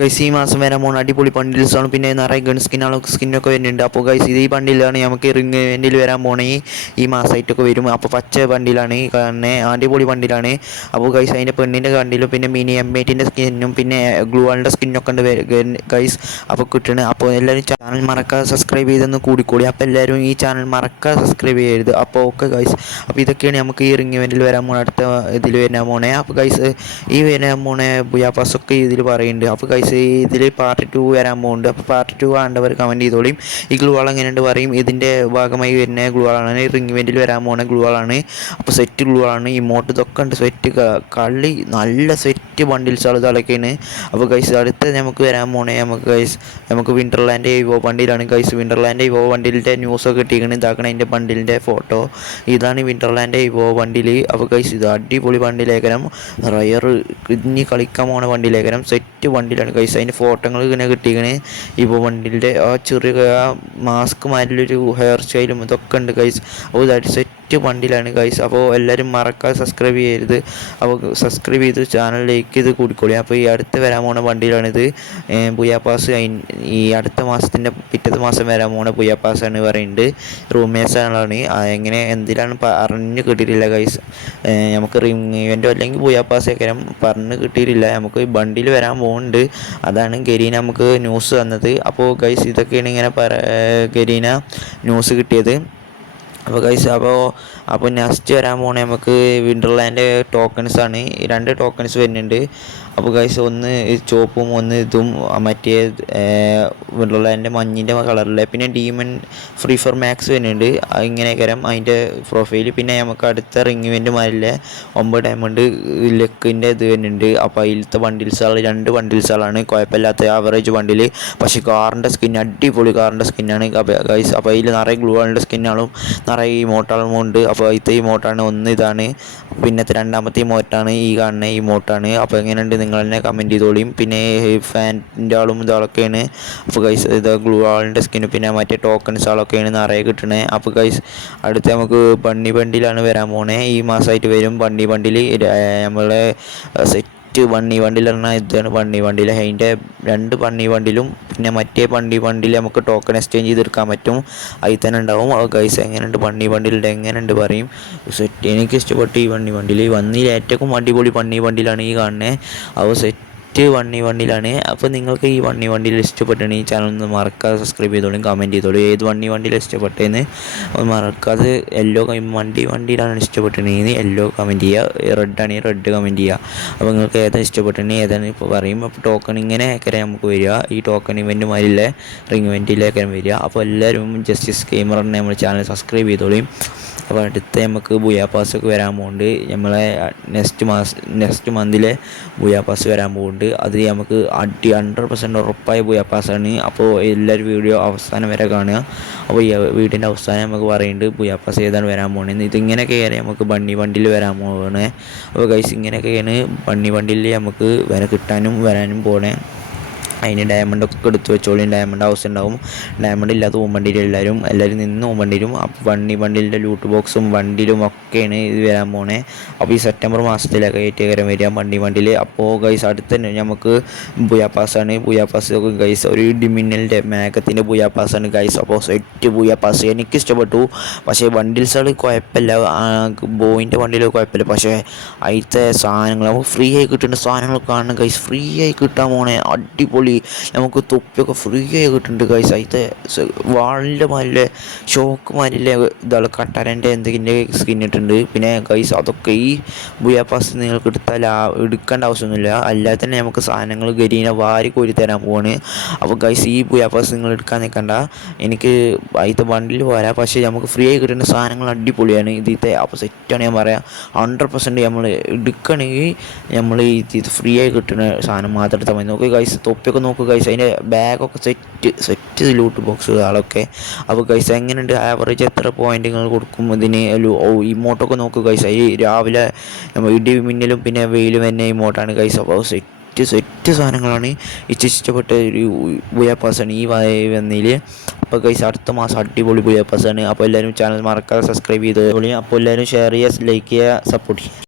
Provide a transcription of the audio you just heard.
Guys ഈ മാസം വരാൻ പോകുന്ന അടിപൊളി ബണ്ടിൽസാണ്. പിന്നെ നിറയെ ഗൺ സ്കിന്നൊക്കെ വരുന്നുണ്ട്. അപ്പോൾ ഗൈസ് ഈ ബണ്ടിലാണ് നമുക്ക് റിംഗ് ഇവൻറ്റിൽ വരാൻ പോണേ. ഈ മാസമായിട്ടൊക്കെ വരും. അപ്പോൾ പച്ച ബണ്ടിലാണ് കാണുന്നത്, അടിപൊളി ബണ്ടിലാണ്. അപ്പോൾ ഗൈസ് അതിൻ്റെ പെണ്ണിൻ്റെ ബണ്ടിലും പിന്നെ മിനി M8ൻ്റെ സ്കിന്നും പിന്നെ ഗ്ലൂ വാളിൻ്റെ സ്കിന്നൊക്കെ ഉണ്ട് ഗൈസ്. അപ്പോൾ കിട്ടണം. അപ്പോൾ എല്ലാവരും ചാനൽ മറക്കാതെ സബ്സ്ക്രൈബ് ചെയ്തൊന്ന് കൂടിക്കൂടി. അപ്പോൾ എല്ലാവരും ഈ ചാനൽ മറക്കാതെ സബ്സ്ക്രൈബ് ചെയ്യരുത്. അപ്പോൾ ഓക്കെ ഗൈസ്, അപ്പോൾ ഇതൊക്കെയാണ് നമുക്ക് ഈ റിംഗ് ഇവൻറ്റിൽ വരാൻ പോണേ, അടുത്ത ഇതിൽ വരാൻ പോണേ. അപ്പോൾ ഗൈസ് ഈ വരാൻ പോണേ ബുയാപ്പാസൊക്കെ ഇതിൽ പറയുന്നുണ്ട്. അപ്പോൾ ഗൈസ് ഇതിൽ പാർട്ട് 2 വരാൻ പോകുന്നുണ്ട്. അപ്പോൾ പാർട്ട് 2 ആണ്ടവർ കമൻറ്റ് ചെയ്തോളിയും. ഈ ഗ്ലൂ വാൾ എങ്ങനെയുണ്ട് പറയും. ഇതിൻ്റെ ഭാഗമായി വരുന്ന ഗ്ലൂ വാളാണ്, റിംഗ് ഇവൻറ്റിൽ വരാൻ പോകുന്ന ഗ്ലൂ വാളാണ്. അപ്പോൾ സെറ്റ് ഗ്ലൂ വാളാണ്, ഇമോട്ട് ഇതൊക്കെ ഉണ്ട്. സെറ്റ് കളി നല്ല സെറ്റ് ബണ്ടിൽസ് ഇതൊക്കെയാണ്. അപ്പോൾ ഗൈസ് അടുത്ത് നമുക്ക് വരാൻ പോണേ നമുക്ക് വിൻ്റർലാൻഡ് ഇവോ ബണ്ടിലാണ് ഗൈസ്. വിൻ്റർലാൻഡ് ഇവോ ബണ്ടിലിൻ്റെ ന്യൂസൊക്കെ കിട്ടിയിരിക്കണം. ഇതാക്കണം അതിൻ്റെ ബണ്ടിലിൻ്റെ ഫോട്ടോ. ഇതാണ് വിൻ്റർലാൻഡ് ഇവോ ബണ്ടിൽ. അപ്പോൾ ഗൈസ് ഇത് അടിപൊളി ബണ്ടിലേക്കരം, റയർ ഇനി കളിക്കാൻ പോണ ബണ്ടിലേക്കരം, സെറ്റ് ബണ്ടിലാണ് ഗൈസ്. അതിൻ്റെ ഫോട്ടോകൾ ഇങ്ങനെ കിട്ടിയിരിക്കണേ. ഇപ്പോൾ വണ്ടിൻ്റെ ആ ചെറിയ മാസ്ക് മാരിലൊരു ഹെയർ സ്റ്റൈലും ഇതൊക്കെ ഉണ്ട് ഗൈസ്. അപ്പോൾ ഇതായിട്ട് സെറ്റ് വണ്ടിയിലാണ് ഗൈസ്. അപ്പോൾ എല്ലാവരും മറക്കാതെ സബ്സ്ക്രൈബ് ചെയ്യരുത്. അപ്പോൾ സബ്സ്ക്രൈബ് ചെയ്ത് ചാനലിലേക്ക് ഇത് കൂടിക്കോളി. അപ്പോൾ ഈ അടുത്ത് വരാൻ പോണ വണ്ടിയിലാണിത്. ബുയാപ്പാസ് ഈ അടുത്ത മാസത്തിൻ്റെ പിറ്റത്തെ മാസം വരാൻ പോണ ബുയാപ്പാസാണ് പറയുന്നുണ്ട്. റൂമേഴ്സാണ് എങ്ങനെ എന്തിനാണ് പറഞ്ഞു കിട്ടിയിട്ടില്ല ഗൈസ്. നമുക്ക് റിംഗ് ഇവൻ്റോ അല്ലെങ്കിൽ ബുയാപ്പാസൊക്കെ പറഞ്ഞ് കിട്ടിയിട്ടില്ല. നമുക്ക് ബണ്ടിൽ വരാൻ പോകുന്നുണ്ട്. അതാണ് ഗരീന നമുക്ക് ന്യൂസ് തന്നത്. അപ്പോൾ ഗൈസ് ഇതൊക്കെയാണ് ഇങ്ങനെ ഗരീന ന്യൂസ് കിട്ടിയത്. അപ്പോൾ ഗൈസ് അപ്പോൾ നെക്സ്റ്റ് വരാൻ പോണേ നമുക്ക് വിൻ്റർലാൻഡ് ടോക്കൺസാണ്. 2 ടോക്കൺസ് വരുന്നുണ്ട്. അപ്പോൾ ഗൈസ് ഒന്ന് ചുവപ്പും ഒന്ന് ഇതും മറ്റേ വിൻ്റർലാൻഡിൻ്റെ മഞ്ഞിൻ്റെ കളറിലെ പിന്നെ ഡീമൺ ഫ്രീ ഫോർ മാക്സ് വരുന്നുണ്ട്. ഇങ്ങനെയൊക്കെ അതിൻ്റെ പ്രൊഫൈൽ. പിന്നെ നമുക്ക് അടുത്ത റിംഗ് ഇവൻ്റ് മാരിലെ 9 ഡയമണ്ട് ലക്കിൻ്റെ ഇത് വരുന്നുണ്ട്. അപ്പോൾ അതിലത്തെ ബണ്ടിൽസുകൾ 2 ബണ്ടിൽസുകളാണ്, കുഴപ്പമില്ലാത്ത ആവറേജ് ബണ്ടിൽ. പക്ഷേ കാറിൻ്റെ സ്കിൻ അടിപൊളി കാറിൻ്റെ സ്കിന്നാണ് ഗൈസ്. അപ്പോൾ അതിൽ നിറയെ ഗ്ലൂ വാളിൻ്റെ സ്കിന്നാളും നിറയെ ഇമോട്ടാളും ഉണ്ട്. അപ്പോൾ ആദ്യത്തെ ഇമോട്ടാണ് ഒന്ന് ഇതാണ്, പിന്നത്തെ രണ്ടാമത്തെ ഇമോട്ടാണ് ഈ കാണുന്ന ഇമോട്ടാണ്. അപ്പോൾ എങ്ങനെയുണ്ട് നിങ്ങൾ തന്നെ കമൻറ്റ് ചെയ്തോളിയും. പിന്നെ ഫാനിൻ്റെ ആളും ഇതാളൊക്കെയാണ്. അപ്പോൾ ഗൈസ് ഇത് ഗ്ലൂ വാളിൻ്റെ സ്കിന്ന് പിന്നെ മറ്റേ ടോക്കൺസ് ആളൊക്കെയാണ് നിറയെ കിട്ടണേ. അപ്പോൾ ഗൈസ് അടുത്ത നമുക്ക് ബണ്ടിലാണ് വരാൻ പോണേ. ഈ മാസമായിട്ട് വരും ബണ്ടിൽ. നമ്മളെ സെറ്റ് ബണ്ടിൽ പറഞ്ഞാൽ ഇതാണ് ബണ്ടിൽ. അതിൻ്റെ 2 ബണ്ടിലും പിന്നെ മറ്റേ ബണ്ടിൽ നമുക്ക് ടോക്കൺ എക്സ്ചേഞ്ച് ചെയ്തെടുക്കാൻ പറ്റും. അതിൽ തന്നെ ഉണ്ടാവും. അപ്പോൾ ഗൈസ് എങ്ങനെയുണ്ട് ബണ്ടിലിൻ്റെ എങ്ങനെയുണ്ട് പറയും. സെറ്റ് എനിക്ക് ഇഷ്ടപ്പെട്ടു ഈ ബണ്ടിൽ. വന്നിൽ ഏറ്റവും അടിപൊളി ബണ്ടിലാണ് ഈ കാണുന്നത്. അപ്പോൾ സെറ്റ് വണ്ടിയിലാണ്. അപ്പോൾ നിങ്ങൾക്ക് ഈ വണ്ടിയിൽ ഇഷ്ടപ്പെട്ടെങ്കിൽ ഈ ചാനൽ ഒന്ന് മറക്കാതെ സബ്സ്ക്രൈബ് ചെയ്തോളും, കമൻറ്റ് ചെയ്തോളൂ ഏത് വണ്ടിയിൽ ഇഷ്ടപ്പെട്ടതെന്ന് മറക്കാതെ. വണ്ടിയിലാണ് ഇഷ്ടപ്പെട്ടെങ്കിൽ യെല്ലോ കമൻറ്റ് ചെയ്യുക, റെഡാണെങ്കിൽ റെഡ് കമൻറ്റ് ചെയ്യുക. അപ്പോൾ നിങ്ങൾക്ക് ഏതാണ് ഇഷ്ടപ്പെട്ടെങ്കിൽ ഏതാണ് ഇപ്പോൾ പറയും. അപ്പോൾ ടോക്കൺ ഇങ്ങനെയൊക്കെ നമുക്ക് വരിക. ഈ ടോക്കൺ ഇവൻറ്റുമാരിലെ റിംഗ് ഇവൻറ്റിലേക്കാണ് വരിക. അപ്പോൾ എല്ലാവരും ജസ്റ്റിസ് ഗെയിമർ തന്നെ നമ്മുടെ ചാനൽ സബ്സ്ക്രൈബ് ചെയ്തോളും. അപ്പോൾ അടുത്ത നമുക്ക് ബുയാപ്പാസൊക്കെ വരാൻ പോകുന്നുണ്ട്. നമ്മളെ നെക്സ്റ്റ് മന്തിലെ ബുയാപ്പാസ് വരാൻ പോകുന്നുണ്ട്. അത് നമുക്ക് 100% ഉറപ്പായ ബുയാപ്പാസാണ്. അപ്പോൾ എല്ലാവരും വീഡിയോ അവസാനം വരെ കാണുക. അപ്പോൾ ഈ വീഡിയോൻ്റെ അവസാനം നമുക്ക് പറയുന്നുണ്ട് ബുയാപ്പാസ് ഏതാണ് വരാൻ പോകുന്നത്. ഇതിങ്ങനെയൊക്കെയാണ് നമുക്ക് ബണ്ടിൽ വരാൻ പോകുന്നത്. അപ്പോൾ ഗൈസ് ഇങ്ങനെയൊക്കെയാണ് ബണ്ടിൽ നമുക്ക് കിട്ടാനും വരാനും പോണേ. അതിന് ഡയമണ്ടൊക്കെ എടുത്ത് വെച്ചോളും. ഡയമണ്ട് ഹൗസ് ഉണ്ടാവും. ഡയമണ്ട് ഇല്ലാത്ത വണ്ടിയിൽ എല്ലാവരും നിന്ന് വണ്ടിയിലും. അപ്പോൾ ബണ്ടിലിൻ്റെ ലൂട്ട് ബോക്സും വണ്ടിയിലും ഒക്കെയാണ് ഇത് വരാൻ പോണേ. അപ്പോൾ ഈ സെപ്റ്റംബർ മാസത്തിലൊക്കെ ഏറ്റവും വരിക ബണ്ടിൽ. അപ്പോൾ ഗൈസ് അടുത്ത് തന്നെ നമുക്ക് ബുയാപ്പാസാണ്. ബുയാപ്പാസ് ഗൈസ് ഒരു ഡിമിന്നലിൻ്റെ മേഘത്തിൻ്റെ ബുയാപ്പാസാണ് ഗൈസ്. അപ്പോൾ സെറ്റ് ബുയാപ്പാസ് എനിക്ക് ഇഷ്ടപ്പെട്ടു. പക്ഷേ ബണ്ടിൽസുകൾ കുഴപ്പമില്ല, ബോയിൻ്റെ വണ്ടിയിൽ കുഴപ്പമില്ല. പക്ഷേ അതിലത്തെ സാധനങ്ങൾ നമുക്ക് ഫ്രീ ആയി കിട്ടുന്ന സാധനങ്ങൾ കാണണം ഗൈസ്. ഫ്രീ ആയി കിട്ടാൻ പോണേ അടിപൊളി. നമുക്ക് തൊപ്പിയൊക്കെ ഫ്രീ ആയി കിട്ടുന്നുണ്ട് ഗൈസ്. അതിൻ്റെ വാളിൻ്റെ മാരിലെ ഷോക്ക് മാരിലെ ഇതാൾ കട്ടാരൻ്റെ എന്തെങ്കിലും സ്കിന്നിട്ടുണ്ട്. പിന്നെ ഗൈസ് അതൊക്കെ ഈ ബുയാപ്പാസ് നിങ്ങൾക്ക് എടുക്കേണ്ട ആവശ്യമൊന്നുമില്ല. അല്ലാതെ തന്നെ നമുക്ക് സാധനങ്ങൾ ഗരീനെ വാരി കോരി തരാൻ പോവാണ്. അപ്പോൾ ഗൈസ് ഈ ബുയാപ്പാസ് നിങ്ങൾ എടുക്കാൻ നിൽക്കണ്ട, എനിക്ക് അതിൻ്റെ ബണ്ടിൽ പോരാ. പക്ഷേ നമുക്ക് ഫ്രീ ആയി കിട്ടുന്ന സാധനങ്ങൾ അടിപൊളിയാണ് ഇതിത്തെ. അപ്പോൾ സെറ്റാണ് ഞാൻ പറയാം. 100% നമ്മൾ എടുക്കണമെങ്കിൽ നമ്മൾ ഇത് ഫ്രീ ആയി കിട്ടുന്ന സാധനം മാത്രം എടുത്താൽ മതി. നോക്കുക ഗൈസ് തൊപ്പിയൊക്കെ നോക്കുക ഗൈസ്. അതിൻ്റെ ബാഗൊക്കെ സെറ്റ് ലൂട്ട് ബോക്സ് ആളൊക്കെ. അപ്പോൾ ഗൈസ് എങ്ങനെയുണ്ട് ആവറേജ് എത്ര പോയിന്റുകൾ കൊടുക്കും ഇതിന്? ഇമോട്ടൊക്കെ നോക്കുക ഗൈസ്. അതിൽ രാവിലെ ഇടി മിന്നലും പിന്നെ വെയിലും തന്നെ ഇമോട്ടാണ് ഗൈസ്. അപ്പോൾ സെറ്റ് സാധനങ്ങളാണ്. ഇഷ്ടപ്പെട്ട ഒരു ബുയാപ്പാസാണ് ഈ വന്നതിൽ. അപ്പോൾ ഗൈസ് അടുത്ത മാസം അടിപൊളി ബുയാപ്പാസാണ്. അപ്പോൾ എല്ലാവരും ചാനൽ മറക്കാതെ സബ്സ്ക്രൈബ് ചെയ്തോളി. അപ്പോൾ എല്ലാവരും ഷെയർ ചെയ്യുക, ലൈക്ക് ചെയ്യുക, സപ്പോർട്ട് ചെയ്യുക.